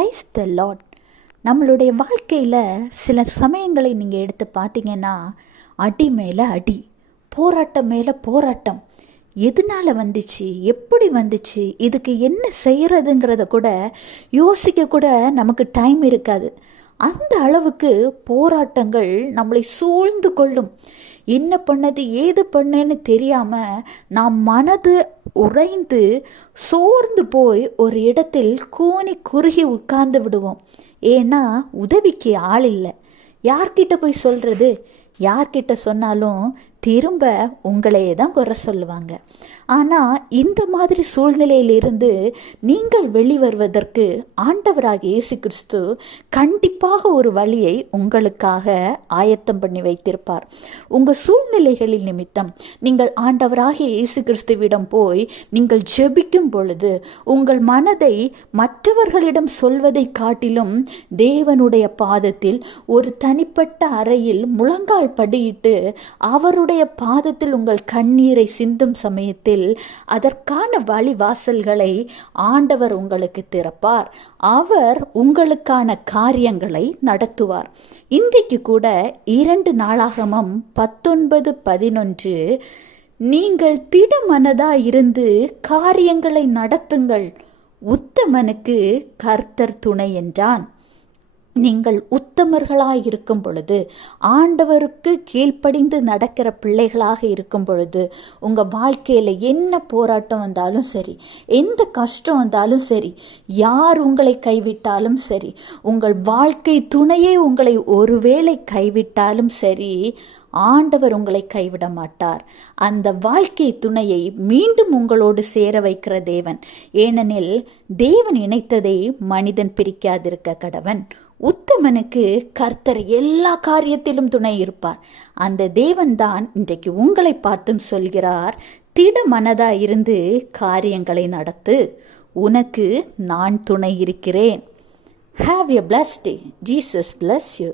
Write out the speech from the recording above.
Praise the Lord. நம்மளுடைய வாழ்க்கையில் சில சமயங்களை நீங்கள் எடுத்து பார்த்தீங்கன்னா, அடி மேலே அடி, போராட்டம் மேலே போராட்டம். எதனால் வந்துச்சு, எப்படி வந்துச்சு, இதுக்கு என்ன செய்கிறதுங்கிறத கூட யோசிக்க கூட நமக்கு டைம் இருக்காது. அந்த அளவுக்கு போராட்டங்கள் நம்மளை சூழ்ந்து கொள்ளும். என்ன பண்ணது ஏது பண்ணேன்னு தெரியாமல் நாம் மனது உறைந்து சோர்ந்து போய் ஒரு இடத்தில் கூனி குறுகி உட்கார்ந்து விடுவோம். ஏன்னா உதவிக்கு ஆள் இல்லை. யார்கிட்ட போய் சொல்கிறது? யார்கிட்ட சொன்னாலும் திரும்ப உங்களையே தான் குறை சொல்லுவாங்க. ஆனால் இந்த மாதிரி சூழ்நிலையிலிருந்து நீங்கள் வெளிவருவதற்கு ஆண்டவராகிய இயேசு கிறிஸ்து கண்டிப்பாக ஒரு வழியை உங்களுக்காக ஆயத்தம் பண்ணி வைத்திருப்பார். உங்கள் சூழ்நிலைகளின் நிமித்தம் நீங்கள் ஆண்டவராகிய இயேசு கிறிஸ்துவிடம் போய் நீங்கள் ஜெபிக்கும் பொழுது உங்கள் மனதை மற்றவர்களிடம் சொல்வதை காட்டிலும் தேவனுடைய பாதத்தில் ஒரு தனிப்பட்ட அறையில் முழங்கால் படியிட்டு அவருடைய பாதத்தில் உங்கள் கண்ணீரை சிந்தும் சமயத்தில் அதற்கான வழிவாசல்களை ஆண்டவர் உங்களுக்கு திறப்பார். அவர் உங்களுக்கான காரியங்களை நடத்துவார். இன்றைக்கு கூட 2 நாளாகமம் 19:11 நீங்கள் திடமனதாய் இருந்து காரியங்களை நடத்துங்கள், உத்தமனுக்கு கர்த்தர் துணை என்றான். நீங்கள் உத்தமர்களாக இருக்கும் பொழுது, ஆண்டவருக்கு கீழ்ப்படிந்து நடக்கிற பிள்ளைகளாக இருக்கும் பொழுது, உங்கள் வாழ்க்கையில் என்ன போராட்டம் வந்தாலும் சரி, எந்த கஷ்டம் வந்தாலும் சரி, யார் உங்களை கைவிட்டாலும் சரி, உங்கள் வாழ்க்கை துணையை உங்களை ஒருவேளை கைவிட்டாலும் சரி, ஆண்டவர் உங்களை கைவிட மாட்டார். அந்த வாழ்க்கை துணையை மீண்டும் உங்களோடு சேர வைக்கிற தேவன். ஏனெனில் தேவன் இணைத்ததை மனிதன் பிரிக்காதிருக்க கடவன். உத்தமனுக்கு கர்த்தர் எல்லா காரியத்திலும் துணை இருப்பார். அந்த தேவன் தான் இன்றைக்கு உங்களை பார்த்தும் சொல்கிறார், திட மனதா இருந்து காரியங்களை நடத்து, உனக்கு நான் துணை இருக்கிறேன். Have a blessed day. Jesus bless you.